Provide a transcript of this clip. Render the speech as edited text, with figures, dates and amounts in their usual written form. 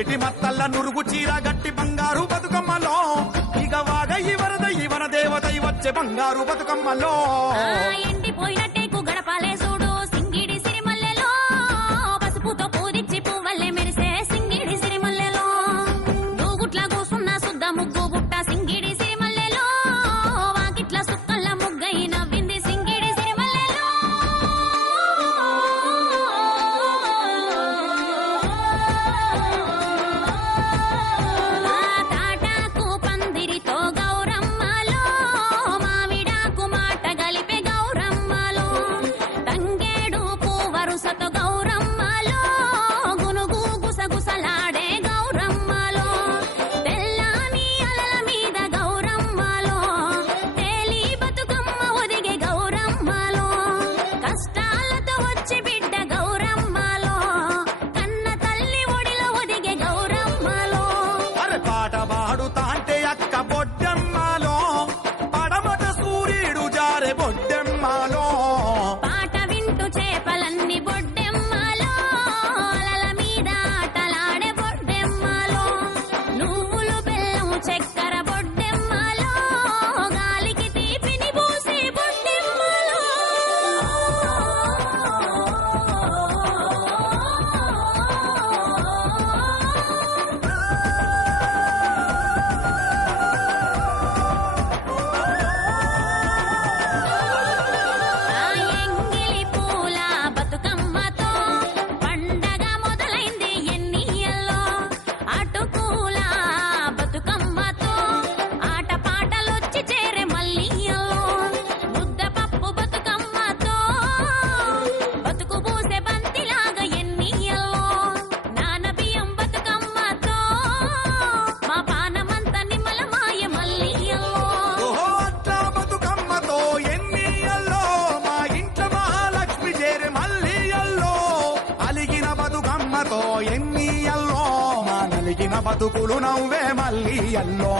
ఏటి మత్తల్ల నురుగు చీర గట్టి బంగారు బతుకమ్మలో ఇక వాగ వరద వన దేవత వచ్చే బంగారు బతుకమ్మలో ఎండిపోయినట్టే గడపాలే చూడు సింగిడి సిరిమల్లెలో పసుపుతో పూరిచ్చి పువ్వల్లే మెరిసే సింగిడి సిరిమల్లెలో దూగుట్ల కూసున్న సుద్ద ముగ్గు బుట్ట సింగిడి సిరిమల్లెలో వాకిట్ల సుక్కల్ల ముగ్గై నవ్వింది సింగిడి సిరిమల్లెలో తాటాకు పందిరితో గౌరమ్మలో మావిడాకు మాట గలిపే గౌరమ్మలో తంగేడు పూవరుసతో గౌరమ్మలో గునుగు గుసగుసలాడే గౌరమ్మలో తెల్లాని అలల మీద గౌరమ్మలో తేలి బతుకమ్మ ఒదిగే గౌరమ్మలో కష్టాలతో వచ్చి బిడ్డ గౌరమ్మలో కన్న తల్లి ఒడిలో ఒదిగే గౌరమ్మలో అరే పాట పాడుతా అంటే అక్క బొడ్డెమ్మలో పడమట సూర్యుడు జారే బొడ్డెమ్మలో పాట వింటూ చేపలన్నీ బొడ్డెమ్మలో అలల మీద ఆటలాడే బొడ్డెమ్మలో నువ్వులు బెల్లం చక్కెర బొడ్డెమ్మలో గాలికి తీపిని పూసి బొడ్డెమ్మలో ఎంగిలి పూల బతుకమ్మతో పండగ మొదలైంది ఎన్నియల్లో అటుకూల బతుకమ్మతో ఆట పాటలొచ్చి చేరే మల్లియల్లో ముద్దపప్పు బతుకమ్మతో బతుకు పూసే బంతిలాగా ఎన్నియల్లో నానబియ్యం బతుకమ్మతో మా పానమంత నిమ్మలమాయ మల్లియల్లో ఓహో అట్లా బతుకమ్మతో ఎన్నియల్లో మా ఇంట్లో మహాలక్ష్మి చేరే మల్లియల్లో అలిగిన బతుకమ్మతో ఎన్నియల్లో మా నలిగిన బతుకులు నవ్వే మల్లియల్లో